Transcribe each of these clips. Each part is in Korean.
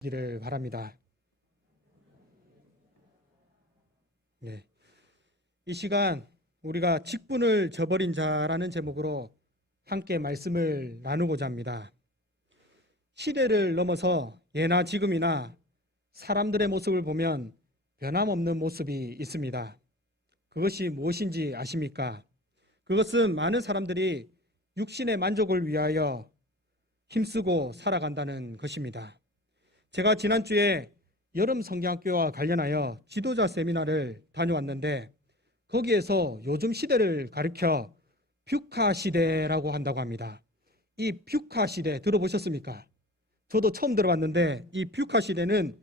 기를 바랍니다. 네. 이 시간 우리가 직분을 저버린 자라는 제목으로 함께 말씀을 나누고자 합니다. 시대를 넘어서 예나 지금이나 사람들의 모습을 보면 변함없는 모습이 있습니다. 그것이 무엇인지 아십니까? 그것은 많은 사람들이 육신의 만족을 위하여 힘쓰고 살아간다는 것입니다. 제가 지난주에 여름 성경학교와 관련하여 지도자 세미나를 다녀왔는데 거기에서 요즘 시대를 가리켜 뷰카 시대라고 한다고 합니다. 이 뷰카 시대 들어보셨습니까? 저도 처음 들어봤는데 이 뷰카 시대는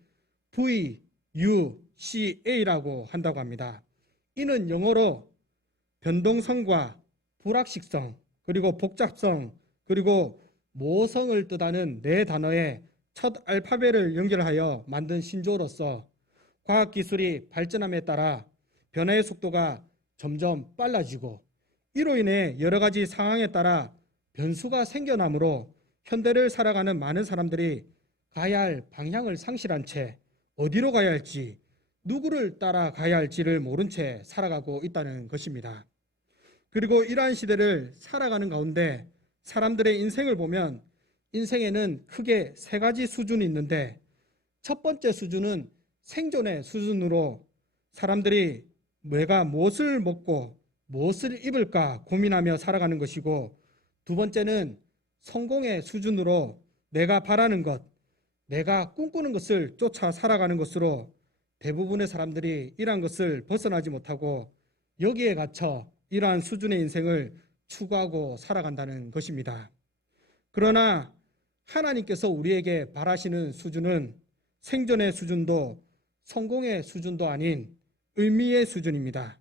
VUCA라고 한다고 합니다. 이는 영어로 변동성과 불확실성 그리고 복잡성 그리고 모성을 뜻하는 네 단어의 첫 알파벳을 연결하여 만든 신조어로서 과학기술이 발전함에 따라 변화의 속도가 점점 빨라지고 이로 인해 여러 가지 상황에 따라 변수가 생겨나므로 현대를 살아가는 많은 사람들이 가야 할 방향을 상실한 채 어디로 가야 할지 누구를 따라 가야 할지를 모른 채 살아가고 있다는 것입니다. 그리고 이러한 시대를 살아가는 가운데 사람들의 인생을 보면 인생에는 크게 세 가지 수준이 있는데 첫 번째 수준은 생존의 수준으로 사람들이 내가 무엇을 먹고 무엇을 입을까 고민하며 살아가는 것이고 두 번째는 성공의 수준으로 내가 바라는 것, 내가 꿈꾸는 것을 쫓아 살아가는 것으로 대부분의 사람들이 이러한 것을 벗어나지 못하고 여기에 갇혀 이러한 수준의 인생을 추구하고 살아간다는 것입니다. 그러나 하나님께서 우리에게 바라시는 수준은 생존의 수준도 성공의 수준도 아닌 의미의 수준입니다.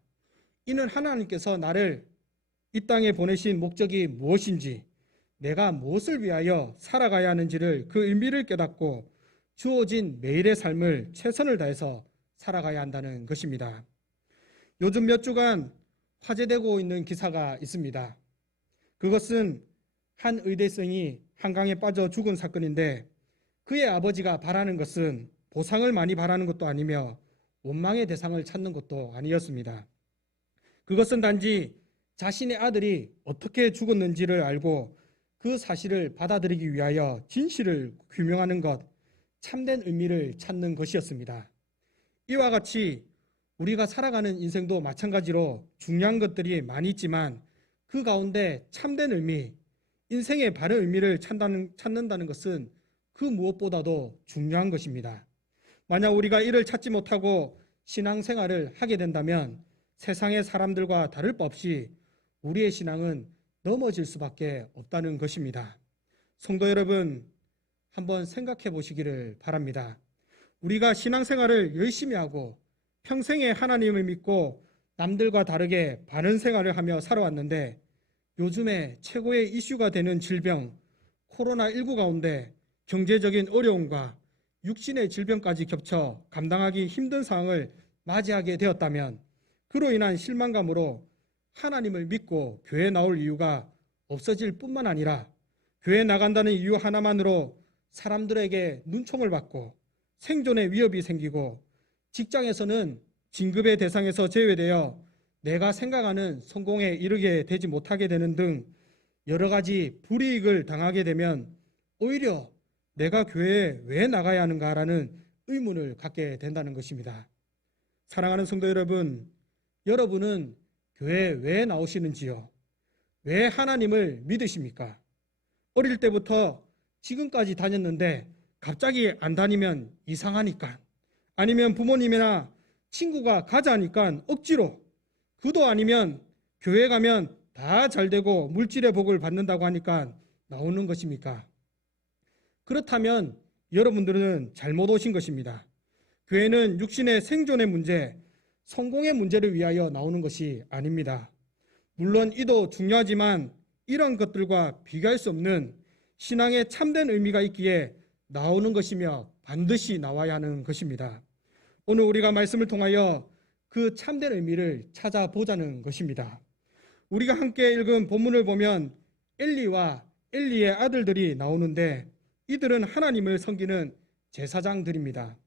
이는 하나님께서 나를 이 땅에 보내신 목적이 무엇인지 내가 무엇을 위하여 살아가야 하는지를 그 의미를 깨닫고 주어진 매일의 삶을 최선을 다해서 살아가야 한다는 것입니다. 요즘 몇 주간 화제되고 있는 기사가 있습니다. 그것은 한 의대생이 한강에 빠져 죽은 사건인데 그의 아버지가 바라는 것은 보상을 많이 바라는 것도 아니며 원망의 대상을 찾는 것도 아니었습니다. 그것은 단지 자신의 아들이 어떻게 죽었는지를 알고 그 사실을 받아들이기 위하여 진실을 규명하는 것, 참된 의미를 찾는 것이었습니다. 이와 같이 우리가 살아가는 인생도 마찬가지로 중요한 것들이 많이 있지만 그 가운데 참된 의미, 인생의 바른 의미를 찾는다는 것은 그 무엇보다도 중요한 것입니다. 만약 우리가 이를 찾지 못하고 신앙생활을 하게 된다면 세상의 사람들과 다를 바 없이 우리의 신앙은 넘어질 수밖에 없다는 것입니다. 성도 여러분, 한번 생각해 보시기를 바랍니다. 우리가 신앙생활을 열심히 하고 평생에 하나님을 믿고 남들과 다르게 바른 생활을 하며 살아왔는데 요즘에 최고의 이슈가 되는 질병 코로나19 가운데 경제적인 어려움과 육신의 질병까지 겹쳐 감당하기 힘든 상황을 맞이하게 되었다면 그로 인한 실망감으로 하나님을 믿고 교회에 나올 이유가 없어질 뿐만 아니라 교회에 나간다는 이유 하나만으로 사람들에게 눈총을 받고 생존의 위협이 생기고 직장에서는 진급의 대상에서 제외되어 내가 생각하는 성공에 이르게 되지 못하게 되는 등 여러 가지 불이익을 당하게 되면 오히려 내가 교회에 왜 나가야 하는가라는 의문을 갖게 된다는 것입니다. 사랑하는 성도 여러분, 여러분은 교회에 왜 나오시는지요? 왜 하나님을 믿으십니까? 어릴 때부터 지금까지 다녔는데 갑자기 안 다니면 이상하니까 아니면 부모님이나 친구가 가자니까 억지로 그도 아니면 교회 가면 다 잘되고 물질의 복을 받는다고 하니까 나오는 것입니까? 그렇다면 여러분들은 잘못 오신 것입니다. 교회는 육신의 생존의 문제, 성공의 문제를 위하여 나오는 것이 아닙니다. 물론 이도 중요하지만 이런 것들과 비교할 수 없는 신앙의 참된 의미가 있기에 나오는 것이며 반드시 나와야 하는 것입니다. 오늘 우리가 말씀을 통하여 그 참된 의미를 찾아보자는 것입니다. 우리가 함께 읽은 본문을 보면 엘리와 엘리의 아들들이 나오는데 이들은 하나님을 섬기는 제사장들입니다.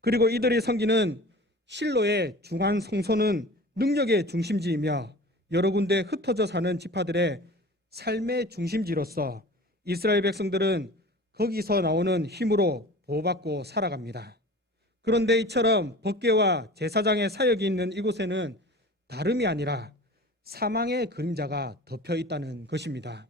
그리고 이들이 섬기는 실로의 중앙 성소는 능력의 중심지이며 여러 군데 흩어져 사는 지파들의 삶의 중심지로서 이스라엘 백성들은 거기서 나오는 힘으로 보호받고 살아갑니다. 그런데 이처럼 법궤와 제사장의 사역이 있는 이곳에는 다름이 아니라 사망의 그림자가 덮여 있다는 것입니다.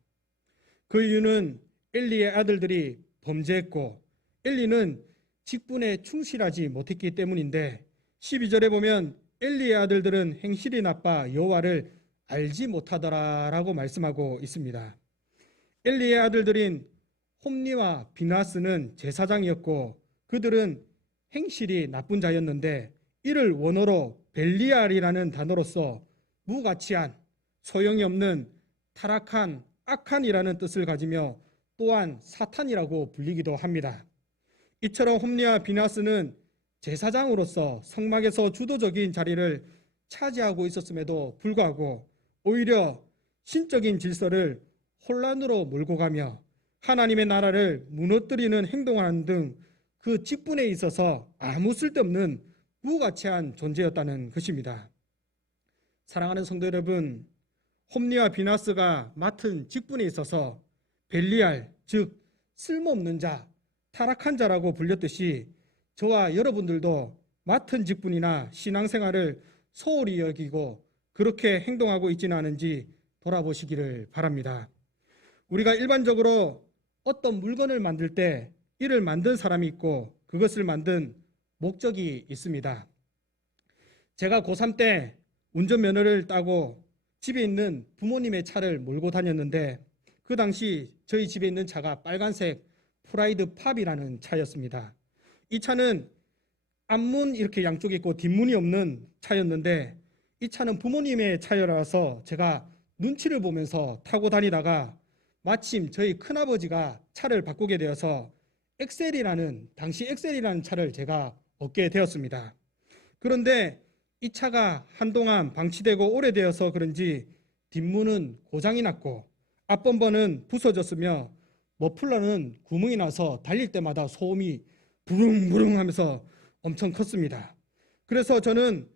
그 이유는 엘리의 아들들이 범죄했고 엘리는 직분에 충실하지 못했기 때문인데 12절에 보면 엘리의 아들들은 행실이 나빠 여호와를 알지 못하더라라고 말씀하고 있습니다. 엘리의 아들들인 홈니와 비나스는 제사장이었고 그들은 행실이 나쁜 자였는데 이를 원어로 벨리알이라는 단어로서 무가치한, 소용이 없는, 타락한, 악한이라는 뜻을 가지며 또한 사탄이라고 불리기도 합니다. 이처럼 홈니와 비나스는 제사장으로서 성막에서 주도적인 자리를 차지하고 있었음에도 불구하고 오히려 신적인 질서를 혼란으로 몰고 가며 하나님의 나라를 무너뜨리는 행동을 하는 등 그 직분에 있어서 아무 쓸데없는 무가치한 존재였다는 것입니다. 사랑하는 성도 여러분, 홈니와 비나스가 맡은 직분에 있어서 벨리알, 즉 쓸모없는 자, 타락한 자라고 불렸듯이 저와 여러분들도 맡은 직분이나 신앙생활을 소홀히 여기고 그렇게 행동하고 있지는 않은지 돌아보시기를 바랍니다. 우리가 일반적으로 어떤 물건을 만들 때 이를 만든 사람이 있고 그것을 만든 목적이 있습니다. 제가 고3 때 운전면허를 따고 집에 있는 부모님의 차를 몰고 다녔는데 그 당시 저희 집에 있는 차가 빨간색 프라이드 팝이라는 차였습니다. 이 차는 앞문 이렇게 양쪽에 있고 뒷문이 없는 차였는데 이 차는 부모님의 차여라서 제가 눈치를 보면서 타고 다니다가 마침 저희 큰아버지가 차를 바꾸게 되어서 당시 엑셀이라는 차를 제가 얻게 되었습니다. 그런데 이 차가 한동안 방치되고 오래되어서 그런지 뒷문은 고장이 났고 앞범버는 부서졌으며 머플러는 구멍이 나서 달릴 때마다 소음이 부릉부릉 하면서 엄청 컸습니다. 그래서 저는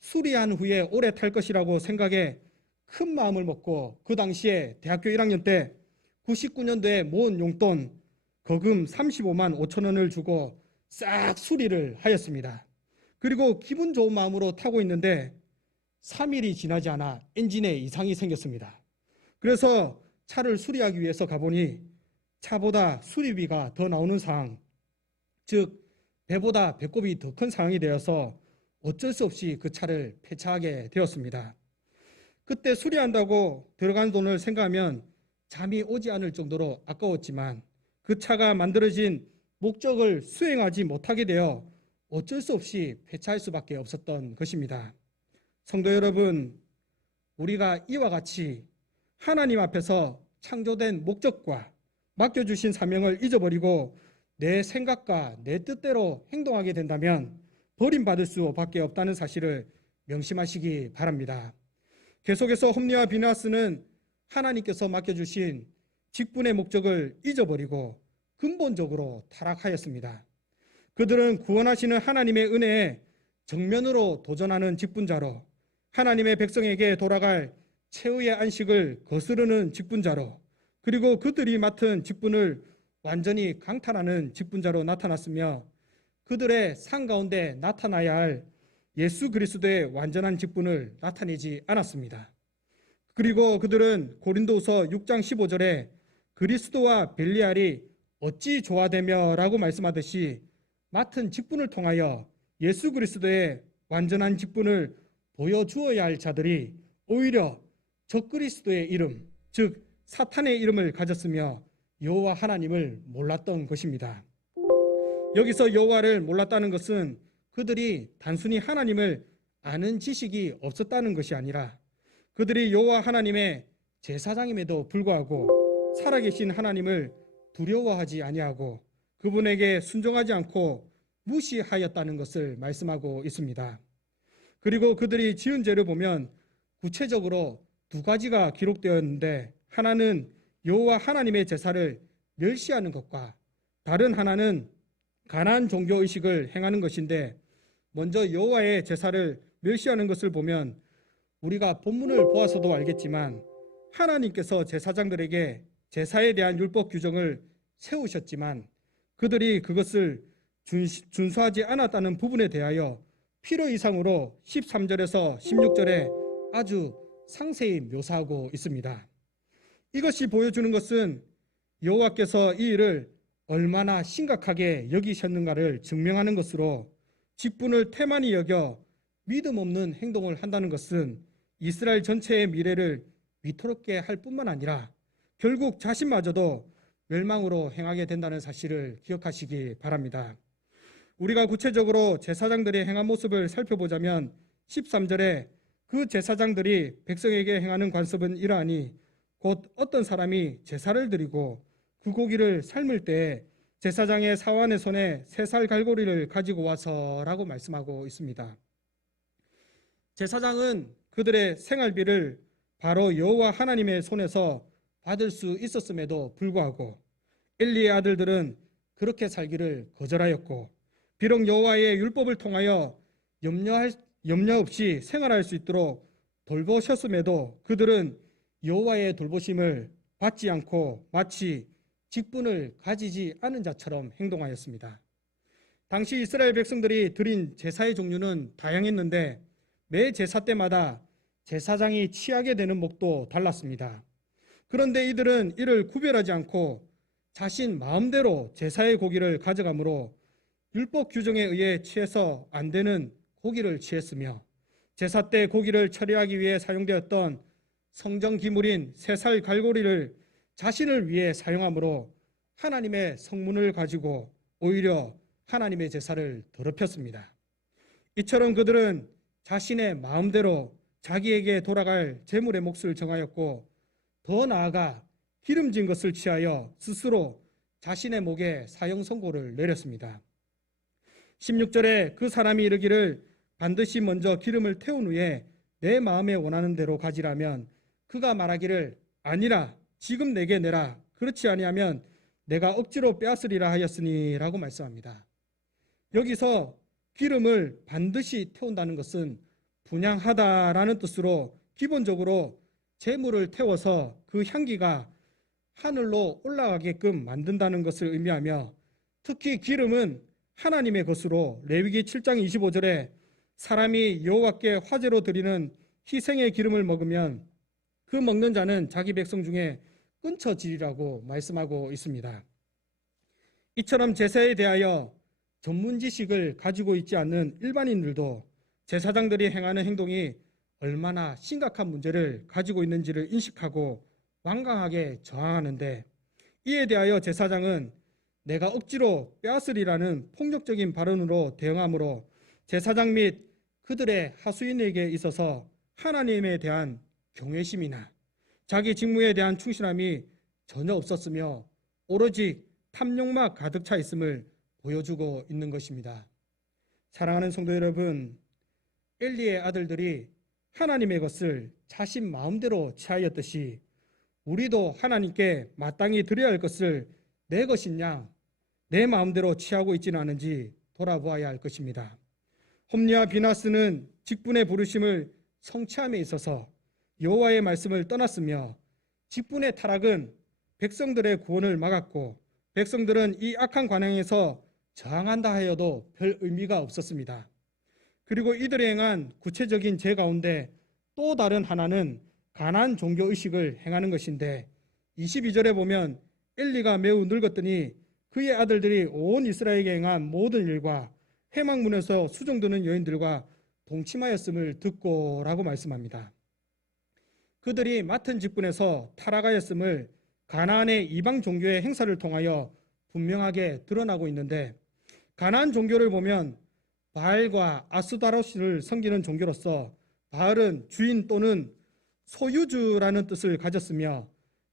수리한 후에 오래 탈 것이라고 생각에 큰 마음을 먹고 그 당시에 대학교 1학년 때 99년도에 모은 용돈 거금 35만 5천 원을 주고 싹 수리를 하였습니다. 그리고 기분 좋은 마음으로 타고 있는데 3일이 지나지 않아 엔진에 이상이 생겼습니다. 그래서 차를 수리하기 위해서 가보니 차보다 수리비가 더 나오는 상황, 즉 배보다 배꼽이 더 큰 상황이 되어서 어쩔 수 없이 그 차를 폐차하게 되었습니다. 그때 수리한다고 들어간 돈을 생각하면 잠이 오지 않을 정도로 아까웠지만 그 차가 만들어진 목적을 수행하지 못하게 되어 어쩔 수 없이 폐차할 수밖에 없었던 것입니다. 성도 여러분, 우리가 이와 같이 하나님 앞에서 창조된 목적과 맡겨주신 사명을 잊어버리고 내 생각과 내 뜻대로 행동하게 된다면 버림받을 수밖에 없다는 사실을 명심하시기 바랍니다. 계속해서 홈리와 비나스는 하나님께서 맡겨주신 직분의 목적을 잊어버리고 근본적으로 타락하였습니다. 그들은 구원하시는 하나님의 은혜에 정면으로 도전하는 직분자로 하나님의 백성에게 돌아갈 최후의 안식을 거스르는 직분자로 그리고 그들이 맡은 직분을 완전히 강탈하는 직분자로 나타났으며 그들의 상 가운데 나타나야 할 예수 그리스도의 완전한 직분을 나타내지 않았습니다. 그리고 그들은 고린도후서 6장 15절에 그리스도와 벨리알이 어찌 조화되며 라고 말씀하듯이 맡은 직분을 통하여 예수 그리스도의 완전한 직분을 보여주어야 할 자들이 오히려 적그리스도의 이름, 즉 사탄의 이름을 가졌으며 여호와 하나님을 몰랐던 것입니다. 여기서 여호와를 몰랐다는 것은 그들이 단순히 하나님을 아는 지식이 없었다는 것이 아니라 그들이 여호와 하나님의 제사장임에도 불구하고 살아계신 하나님을 두려워하지 아니하고 그분에게 순종하지 않고 무시하였다는 것을 말씀하고 있습니다. 그리고 그들이 지은 죄를 보면 구체적으로 두 가지가 기록되었는데 하나는 여호와 하나님의 제사를 멸시하는 것과 다른 하나는 가난 종교 의식을 행하는 것인데, 먼저 여호와의 제사를 멸시하는 것을 보면 우리가 본문을 보아서도 알겠지만 하나님께서 제사장들에게 제사에 대한 율법 규정을 세우셨지만 그들이 그것을 준수하지 않았다는 부분에 대하여 필요 이상으로 13절에서 16절에 아주 상세히 묘사하고 있습니다. 이것이 보여주는 것은 여호와께서 이 일을 얼마나 심각하게 여기셨는가를 증명하는 것으로, 직분을 태만히 여겨 믿음 없는 행동을 한다는 것은 이스라엘 전체의 미래를 위태롭게 할 뿐만 아니라 결국 자신마저도 멸망으로 행하게 된다는 사실을 기억하시기 바랍니다. 우리가 구체적으로 제사장들이 행한 모습을 살펴보자면 13절에 그 제사장들이 백성에게 행하는 관습은 이러하니 곧 어떤 사람이 제사를 드리고 그 고기를 삶을 때 제사장의 사환의 손에 3살 갈고리를 가지고 와서라고 말씀하고 있습니다. 제사장은 그들의 생활비를 바로 여호와 하나님의 손에서 받을 수 있었음에도 불구하고 엘리의 아들들은 그렇게 살기를 거절하였고, 비록 여호와의 율법을 통하여 염려 없이 생활할 수 있도록 돌보셨음에도 그들은 여호와의 돌보심을 받지 않고 마치 직분을 가지지 않은 자처럼 행동하였습니다. 당시 이스라엘 백성들이 드린 제사의 종류는 다양했는데 매 제사 때마다 제사장이 취하게 되는 목도 달랐습니다. 그런데 이들은 이를 구별하지 않고 자신 마음대로 제사의 고기를 가져가므로 율법 규정에 의해 취해서 안 되는 고기를 취했으며, 제사 때 고기를 처리하기 위해 사용되었던 성정 기물인 3살 갈고리를 자신을 위해 사용함으로 하나님의 성문을 가지고 오히려 하나님의 제사를 더럽혔습니다. 이처럼 그들은 자신의 마음대로 자기에게 돌아갈 제물의 몫을 정하였고, 더 나아가 기름진 것을 취하여 스스로 자신의 목에 사형 선고를 내렸습니다. 16절에 그 사람이 이르기를 반드시 먼저 기름을 태운 후에 내 마음에 원하는 대로 가지라면 그가 말하기를 아니라 지금 내게 내라, 그렇지 아니하면 내가 억지로 빼앗으리라 하였으니 라고 말씀합니다. 여기서 기름을 반드시 태운다는 것은 분향하다라는 뜻으로 기본적으로 제물을 태워서 그 향기가 하늘로 올라가게끔 만든다는 것을 의미하며, 특히 기름은 하나님의 것으로 레위기 7장 25절에 사람이 여호와께 화제로 드리는 희생의 기름을 먹으면 그 먹는 자는 자기 백성 중에 끊쳐지리라고 말씀하고 있습니다. 이처럼 제사에 대하여 전문 지식을 가지고 있지 않는 일반인들도 제사장들이 행하는 행동이 얼마나 심각한 문제를 가지고 있는지를 인식하고 완강하게 저항하는데, 이에 대하여 제사장은 내가 억지로 빼앗으리라는 폭력적인 발언으로 대응하므로 제사장 및 그들의 하수인에게 있어서 하나님에 대한 경외심이나 자기 직무에 대한 충실함이 전혀 없었으며 오로지 탐욕만 가득 차 있음을 보여주고 있는 것입니다. 사랑하는 성도 여러분, 엘리의 아들들이 하나님의 것을 자신 마음대로 취하였듯이 우리도 하나님께 마땅히 드려야 할 것을 내 것이냐 내 마음대로 취하고 있지는 않은지 돌아보아야 할 것입니다. 홈리와 비나스는 직분의 부르심을 성취함에 있어서 여호와의 말씀을 떠났으며, 직분의 타락은 백성들의 구원을 막았고 백성들은 이 악한 관행에서 저항한다 하여도 별 의미가 없었습니다. 그리고 이들이 행한 구체적인 죄 가운데 또 다른 하나는 가난 종교의식을 행하는 것인데, 22절에 보면 엘리가 매우 늙었더니 그의 아들들이 온 이스라엘에게 행한 모든 일과 회막문에서 수종드는 여인들과 동침하였음을 듣고 라고 말씀합니다. 그들이 맡은 직분에서 타락하였음을 가나안의 이방 종교의 행사를 통하여 분명하게 드러나고 있는데, 가나안 종교를 보면 바알과 아스다로스를 섬기는 종교로서 바알은 주인 또는 소유주라는 뜻을 가졌으며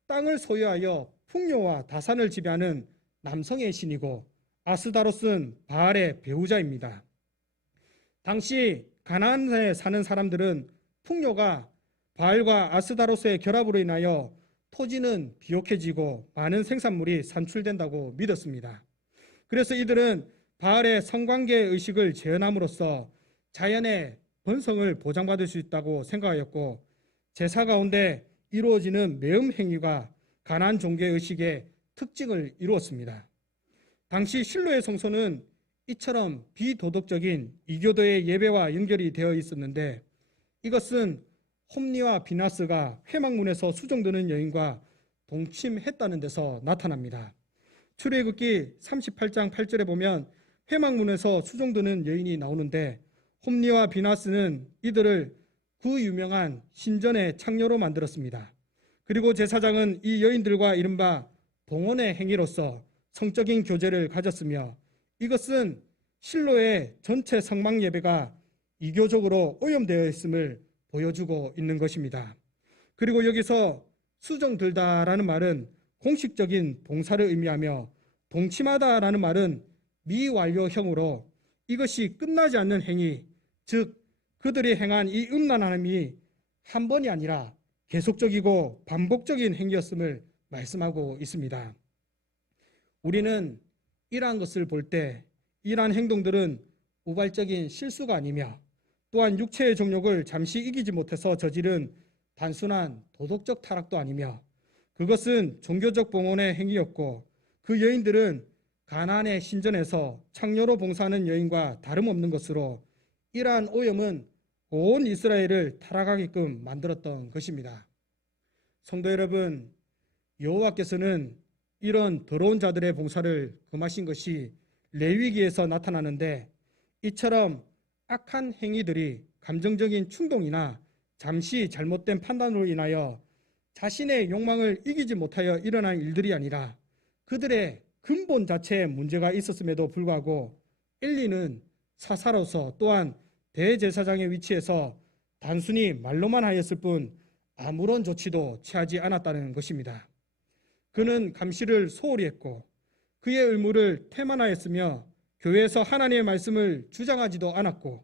땅을 소유하여 풍요와 다산을 지배하는 남성의 신이고, 아스다로스는 바알의 배우자입니다. 당시 가나안에 사는 사람들은 풍요가 바알과 아스다로스의 결합으로 인하여 토지는 비옥해지고 많은 생산물이 산출된다고 믿었습니다. 그래서 이들은 바알의 성관계 의식을 재현함으로써 자연의 번성을 보장받을 수 있다고 생각하였고, 제사 가운데 이루어지는 매음 행위가 가나안 종교 의식의 특징을 이루었습니다. 당시 실로의 성소는 이처럼 비도덕적인 이교도의 예배와 연결이 되어 있었는데, 이것은 홈니와 비나스가 회막문에서 수종드는 여인과 동침했다는 데서 나타납니다. 출애굽기 38장 8절에 보면 회막문에서 수종드는 여인이 나오는데, 홈니와 비나스는 이들을 그 유명한 신전의 창녀로 만들었습니다. 그리고 제사장은 이 여인들과 이른바 동원의 행위로서 성적인 교제를 가졌으며, 이것은 실로의 전체 성막 예배가 이교적으로 오염되어 있음을 보여주고 있는 것입니다. 그리고 여기서 수종들다라는 말은 공식적인 동사를 의미하며, 동침하다라는 말은 미완료형으로 이것이 끝나지 않는 행위, 즉 그들이 행한 이 음란함이 한 번이 아니라 계속적이고 반복적인 행위였음을 말씀하고 있습니다. 우리는 이러한 것을 볼 때 이러한 행동들은 우발적인 실수가 아니며, 또한 육체의 정욕을 잠시 이기지 못해서 저지른 단순한 도덕적 타락도 아니며, 그것은 종교적 봉헌의 행위였고, 그 여인들은 가나안의 신전에서 창녀로 봉사하는 여인과 다름없는 것으로 이러한 오염은 온 이스라엘을 타락하게끔 만들었던 것입니다. 성도 여러분, 여호와께서는 이런 더러운 자들의 봉사를 금하신 것이 레위기에서 나타나는데, 이처럼 악한 행위들이 감정적인 충동이나 잠시 잘못된 판단으로 인하여 자신의 욕망을 이기지 못하여 일어난 일들이 아니라 그들의 근본 자체에 문제가 있었음에도 불구하고 엘리는 사사로서, 또한 대제사장의 위치에서 단순히 말로만 하였을 뿐 아무런 조치도 취하지 않았다는 것입니다. 그는 감시를 소홀히 했고 그의 의무를 태만하였으며, 교회에서 하나님의 말씀을 주장하지도 않았고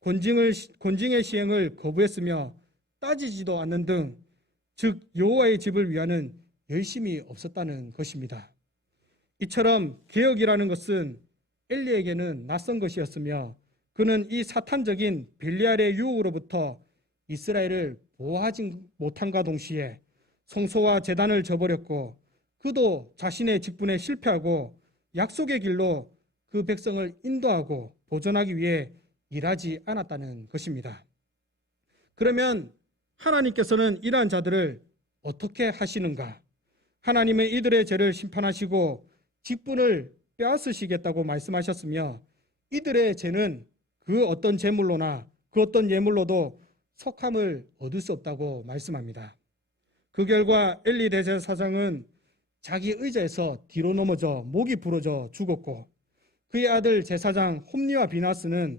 권징의 시행을 거부했으며 따지지도 않는 등, 즉 여호와의 집을 위하는 열심이 없었다는 것입니다. 이처럼 개혁이라는 것은 엘리에게는 낯선 것이었으며, 그는 이 사탄적인 벨리알의 유혹으로부터 이스라엘을 보호하지 못함과 동시에 성소와 제단을 저버렸고, 그도 자신의 직분에 실패하고 약속의 길로 그 백성을 인도하고 보존하기 위해 일하지 않았다는 것입니다. 그러면 하나님께서는 이러한 자들을 어떻게 하시는가? 하나님은 이들의 죄를 심판하시고 직분을 빼앗으시겠다고 말씀하셨으며, 이들의 죄는 그 어떤 제물로나 그 어떤 예물로도 속함을 얻을 수 없다고 말씀합니다. 그 결과 엘리 대제사장은 자기 의자에서 뒤로 넘어져 목이 부러져 죽었고, 그의 아들 제사장 홈니와 비나스는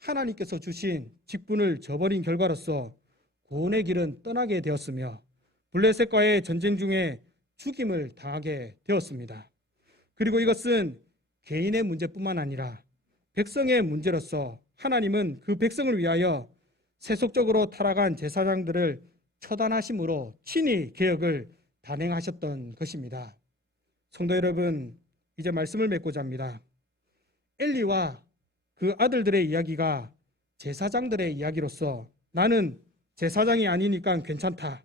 하나님께서 주신 직분을 저버린 결과로서 구원의 길은 떠나게 되었으며, 블레셋과의 전쟁 중에 죽임을 당하게 되었습니다. 그리고 이것은 개인의 문제뿐만 아니라 백성의 문제로서 하나님은 그 백성을 위하여 세속적으로 타락한 제사장들을 처단하심으로 친히 개혁을 단행하셨던 것입니다. 성도 여러분, 이제 말씀을 맺고자 합니다. 엘리와 그 아들들의 이야기가 제사장들의 이야기로서, 나는 제사장이 아니니까 괜찮다,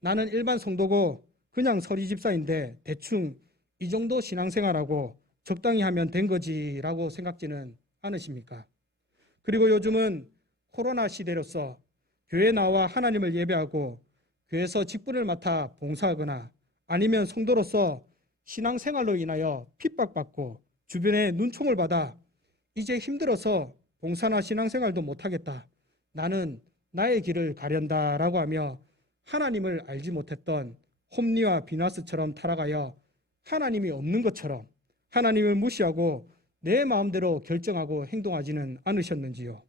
나는 일반 성도고 그냥 서리 집사인데 대충 이 정도 신앙생활하고 적당히 하면 된 거지라고 생각지는 않으십니까? 그리고 요즘은 코로나 시대로서 교회 나와 하나님을 예배하고 교회에서 직분을 맡아 봉사하거나 아니면 성도로서 신앙생활로 인하여 핍박받고 주변에 눈총을 받아 이제 힘들어서 봉사나 신앙생활도 못하겠다, 나는 나의 길을 가련다라고 하며 하나님을 알지 못했던 홈리와 비나스처럼 타락하여 하나님이 없는 것처럼 하나님을 무시하고 내 마음대로 결정하고 행동하지는 않으셨는지요?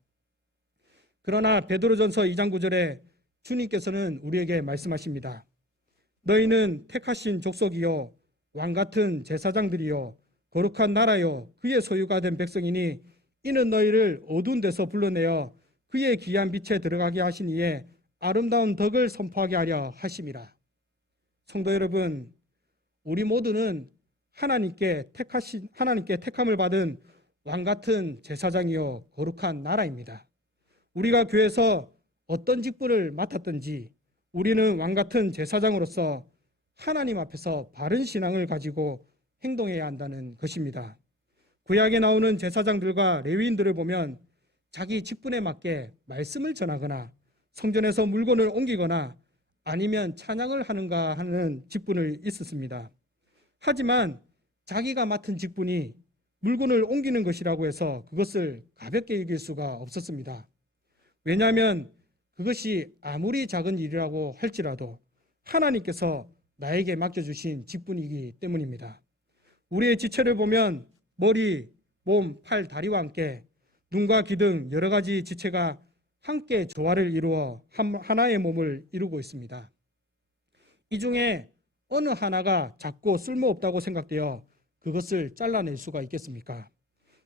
그러나 베드로전서 2장 9절에 주님께서는 우리에게 말씀하십니다. 너희는 택하신 족속이요 왕같은 제사장들이요 거룩한 나라요 그의 소유가 된 백성이니 이는 너희를 어두운 데서 불러내어 그의 귀한 빛에 들어가게 하신 이에 아름다운 덕을 선포하게 하려 하심이라. 성도 여러분, 우리 모두는 하나님께 택함을 받은 왕 같은 제사장이요 거룩한 나라입니다. 우리가 교회에서 어떤 직분을 맡았든지 우리는 왕 같은 제사장으로서 하나님 앞에서 바른 신앙을 가지고 행동해야 한다는 것입니다. 구약에 나오는 제사장들과 레위인들을 보면 자기 직분에 맞게 말씀을 전하거나 성전에서 물건을 옮기거나 아니면 찬양을 하는가 하는 직분을 있었습니다. 하지만 자기가 맡은 직분이 물건을 옮기는 것이라고 해서 그것을 가볍게 여길 수가 없었습니다. 왜냐하면 그것이 아무리 작은 일이라고 할지라도 하나님께서 나에게 맡겨주신 직분이기 때문입니다. 우리의 지체를 보면 머리, 몸, 팔, 다리와 함께 눈과 귀 등 여러 가지 지체가 함께 조화를 이루어 하나의 몸을 이루고 있습니다. 이 중에 어느 하나가 작고 쓸모없다고 생각되어 그것을 잘라낼 수가 있겠습니까?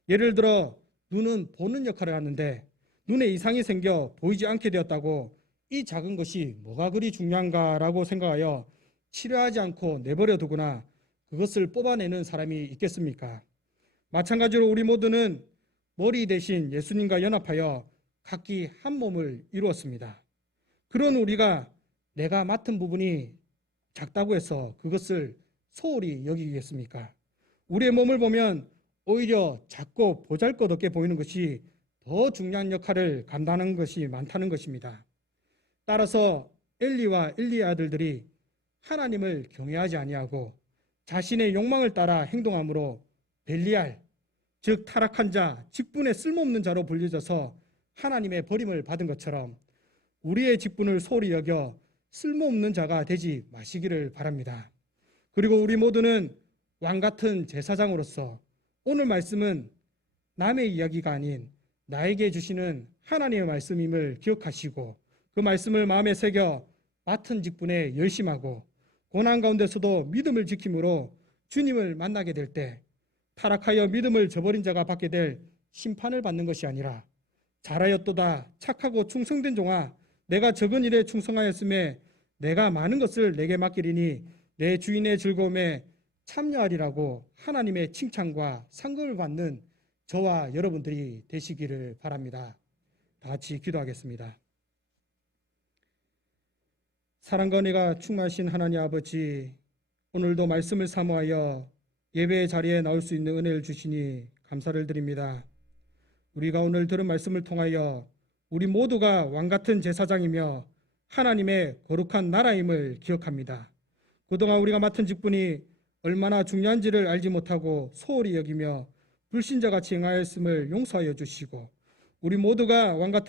예를 들어 눈은 보는 역할을 하는데 눈에 이상이 생겨 보이지 않게 되었다고 이 작은 것이 뭐가 그리 중요한가라고 생각하여 치료하지 않고 내버려 두거나 그것을 뽑아내는 사람이 있겠습니까? 마찬가지로 우리 모두는 머리 대신 예수님과 연합하여 각기 한 몸을 이루었습니다. 그런 우리가 내가 맡은 부분이 작다고 해서 그것을 소홀히 여기겠습니까? 우리의 몸을 보면 오히려 작고 보잘것없게 보이는 것이 더 중요한 역할을 감당하는 것이 많다는 것입니다. 따라서 엘리와 엘리의 아들들이 하나님을 경외하지 아니하고 자신의 욕망을 따라 행동함으로 벨리알, 즉 타락한 자, 직분에 쓸모없는 자로 불려져서 하나님의 버림을 받은 것처럼 우리의 직분을 소홀히 여겨 쓸모없는 자가 되지 마시기를 바랍니다. 그리고 우리 모두는 왕 같은 제사장으로서 오늘 말씀은 남의 이야기가 아닌 나에게 주시는 하나님의 말씀임을 기억하시고 그 말씀을 마음에 새겨 맡은 직분에 열심하고 고난 가운데서도 믿음을 지킴으로 주님을 만나게 될 때 타락하여 믿음을 저버린 자가 받게 될 심판을 받는 것이 아니라 잘하였도다 착하고 충성된 종아 내가 적은 일에 충성하였음에 내가 많은 것을 내게 맡기리니 내 주인의 즐거움에 참여하리라고 하나님의 칭찬과 상급을 받는 저와 여러분들이 되시기를 바랍니다. 다 같이 기도하겠습니다. 사랑과 은혜가 충만하신 하나님 아버지, 오늘도 말씀을 사모하여 예배의 자리에 나올 수 있는 은혜를 주시니 감사를 드립니다. 우리가 오늘 들은 말씀을 통하여 우리 모두가 왕같은 제사장이며 하나님의 거룩한 나라임을 기억합니다. 그동안 우리가 맡은 직분이 얼마나 중요한지를 알지 못하고 소홀히 여기며 불신자같이 행하였음을 용서하여 주시고 우리 모두가 왕같은